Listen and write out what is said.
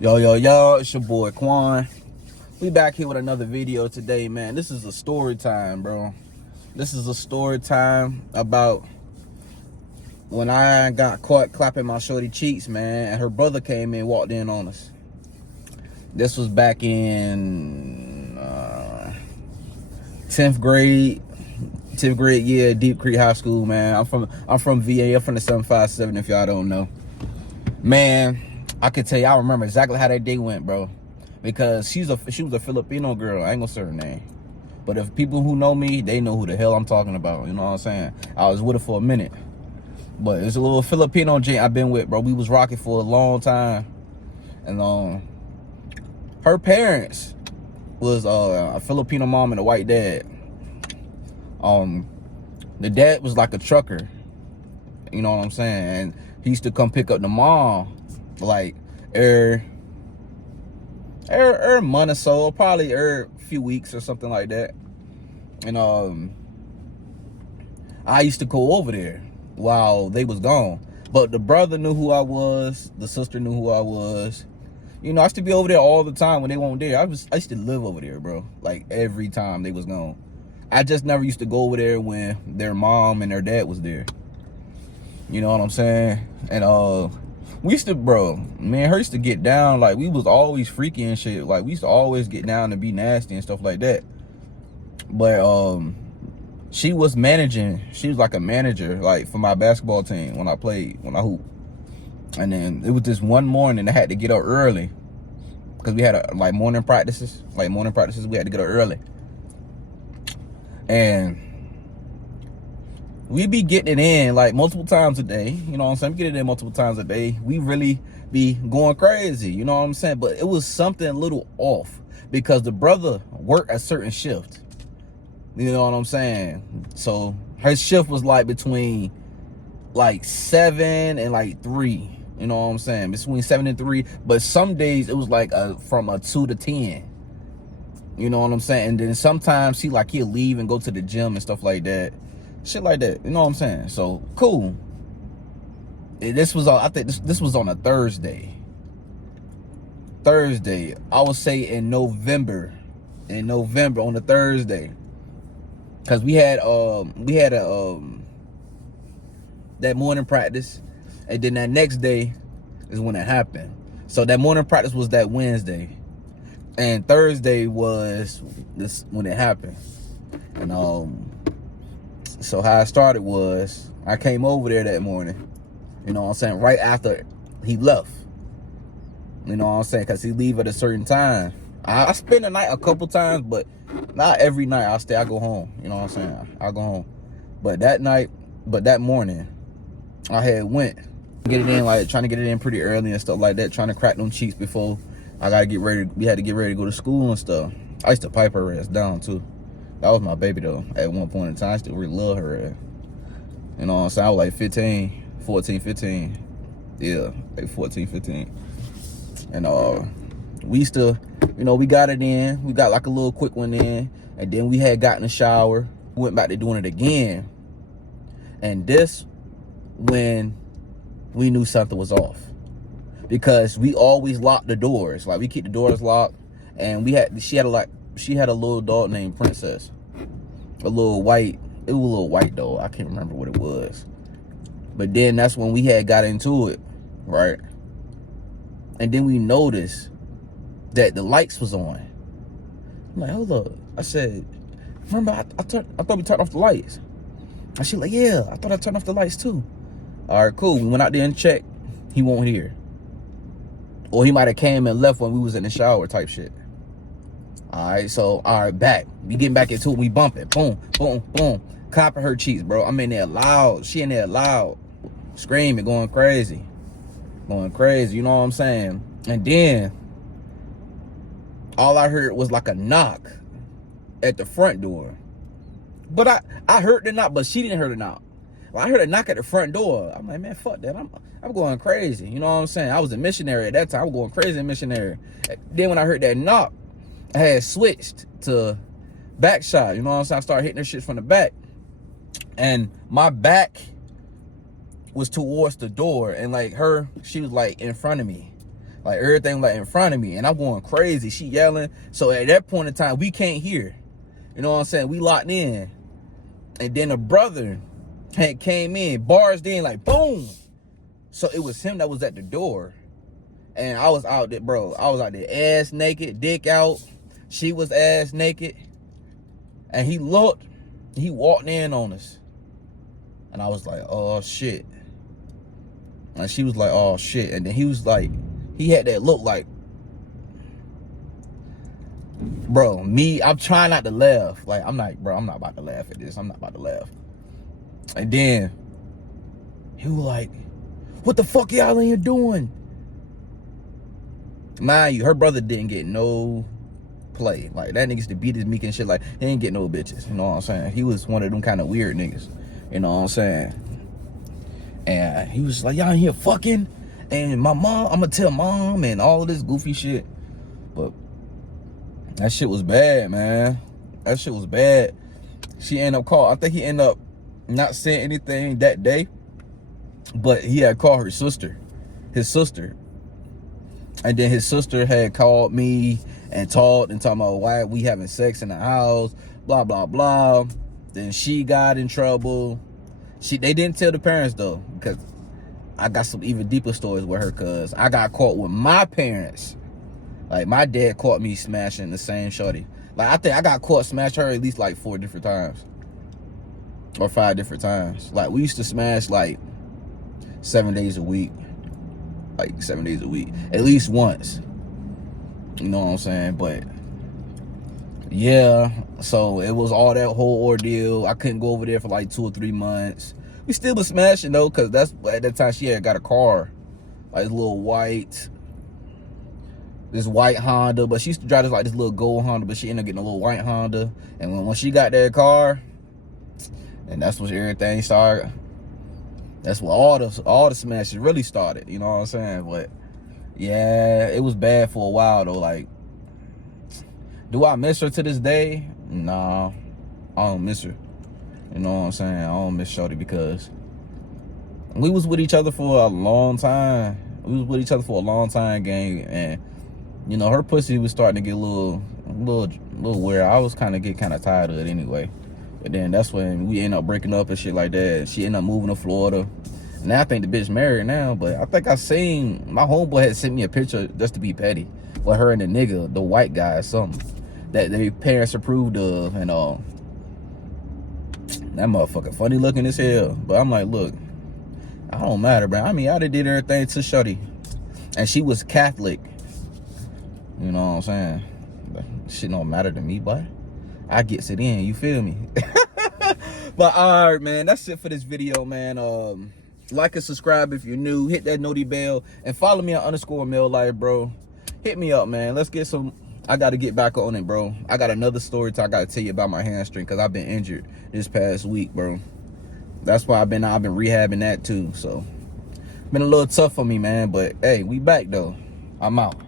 Yo, it's your boy Quan. We back here with another video today, man. This is a story time, bro. This is a story time about when I got caught clapping my shorty cheeks, man, and her brother came in, walked in on us. This was back in 10th grade year, Deep Creek High School, man. I'm from VA. I'm from the 757, if y'all don't know. Man, I can tell you, I remember exactly how that day went, bro. Because she was a Filipino girl. I ain't gonna say her name. But if people who know me, they know who the hell I'm talking about. You know what I'm saying? I was with her for a minute. But it's a little Filipino gent I've been with, bro. We was rocking for a long time. And her parents was a Filipino mom and a white dad. The dad was like a trucker. You know what I'm saying? And he used to come pick up the mom like every month or so, probably every few weeks or something like that. And I used to go over there while they was gone. But the brother knew who I was, the sister knew who I was. You know, I used to be over there all the time when they weren't there. I used to live over there, bro. Like every time they was gone. I just never used to go over there when their mom and their dad was there. You know what I'm saying? And we used to, bro, me and her used to get down, like we was always freaky and shit. Like we used to always get down and be nasty and stuff like that. But she was managing, she was like a manager, like for my basketball team when I hooped. And then it was this one morning I had to get up early because we had morning practices. We had to get up early. And we be getting it in like multiple times a day. You know what I'm saying? We get it in multiple times a day. We really be going crazy. You know what I'm saying? But it was something a little off because the brother worked a certain shift. You know what I'm saying? So her shift was like between like 7 and like 3. You know what I'm saying? Between 7 and 3. But some days it was like from a 2 to 10. You know what I'm saying? And then sometimes he'll leave and go to the gym and stuff like that. Shit like that. You know what I'm saying? So cool. This was I think this was on a Thursday. I would say in November on a Thursday. Cause we had that morning practice, and then that next day is when it happened. So that morning practice was that Wednesday, and Thursday was this when it happened. And so how I started was I came over there that morning. You know what I'm saying? Right after he left. You know what I'm saying? Cause he leave at a certain time. I spend the night a couple times, but not every night. I go home. You know what I'm saying? I go home. But that morning, I had went get it in, like trying to get it in pretty early and stuff like that, trying to crack them cheeks before I gotta get ready. We had to get ready to go to school and stuff. I used to pipe her ass down too. That was my baby though. At one point in time, I still really love her ass. You know what I'm saying? I was like 14, 15. Yeah, like 14, 15. And we used to, you know, we got it in. We got like a little quick one in. And then we had gotten a shower. Went back to doing it again. And this when we knew something was off. Because we always locked the doors. Like we keep the doors locked. And she had a little dog named Princess. It was a little white dog. I can't remember what it was. But then that's when we had got into it, right? And then we noticed that the lights was on. I'm like, hold up. I said, remember I thought we turned off the lights. And she like, yeah, I thought I turned off the lights too. All right, cool. We went out there and checked. He won't hear. Or he might have came and left when we was in the shower type shit. All right, back. We getting back into it. We bumping. Boom, boom, boom. Copping her cheeks, bro. I'm in there loud. She in there loud. Screaming, going crazy. You know what I'm saying? And then all I heard was like a knock at the front door. But I heard the knock, but she didn't hear the knock. Well, I heard a knock at the front door. I'm like, man, fuck that. I'm going crazy. You know what I'm saying? I was a missionary at that time. I was going crazy in missionary. Then when I heard that knock, I had switched to back shot. You know what I'm saying? I started hitting her shit from the back. And my back was towards the door, and like she was like in front of me. Like everything like in front of me, and I'm going crazy. She yelling. So at that point in time, we can't hear. You know what I'm saying? We locked in. And then a brother had came in, barged in like boom. So it was him that was at the door. And I was out there, bro. I was out there ass naked, dick out. She was ass naked. And he looked, he walked in on us. And I was like, oh shit. And she was like, oh shit. And then he was like, he had that look like, bro, I'm trying not to laugh. Like, I'm like, bro, I'm not about to laugh at this. I'm not about to laugh. And then he was like, what the fuck y'all in here doing? Mind you, her brother didn't get no play. Like, that nigga's to beat his meek and shit. Like, he ain't get no bitches. You know what I'm saying? He was one of them kind of weird niggas. You know what I'm saying? And he was like, y'all in here fucking? And my mom, I'm gonna tell mom and all of this goofy shit. But that shit was bad, man. That shit was bad. She ended up calling. I think he ended up not saying anything that day. But he had called her sister. His sister. And then his sister had called me and talking about why we having sex in the house, blah, blah, blah. Then she got in trouble. They didn't tell the parents though, because I got some even deeper stories with her, cause I got caught with my parents. Like, my dad caught me smashing the same shorty. Like, I think I got caught smashing her at least like 4 different times. Or 5 different times. Like, we used to smash like 7 days a week. Like 7 days a week. At least once. You know what I'm saying? But yeah, so it was all that whole ordeal. I couldn't go over there for like 2 or 3 months. We still was smashing though, cause that's at that time she had got a car, like this little white Honda. But she used to drive this like this little gold Honda, but she ended up getting a little white Honda. And when she got that car, and that's when everything started. That's what all the smashes really started. You know what I'm saying? But yeah, it was bad for a while though. Like, do I miss her to this day? Nah, I don't miss her. You know what I'm saying? I don't miss shorty because we was with each other for a long time. We was with each other for a long time, gang. And you know, her pussy was starting to get a little weird. I was kind of tired of it anyway. But then that's when we ended up breaking up and shit like that. She ended up moving to Florida. Now I think the bitch married now, but I think I seen my homeboy had sent me a picture just to be petty with her and the nigga, the white guy or something, that their parents approved of and all. That motherfucker funny looking as hell. But I'm like, look, I don't matter, bro. I mean, I done did everything to shorty. And she was Catholic. You know what I'm saying? But shit don't matter to me, boy. I gets it in, you feel me? But all right, man, that's it for this video, man. Like and subscribe if you're new. Hit that noti bell and follow me on _MelLife, bro. Hit me up, man. Let's get some. I got to get back on it, bro. I got another story I got to tell you about my hamstring, because I've been injured this past week, bro. That's why I've been rehabbing that too. So been a little tough for me, man. But hey, we back though. I'm out.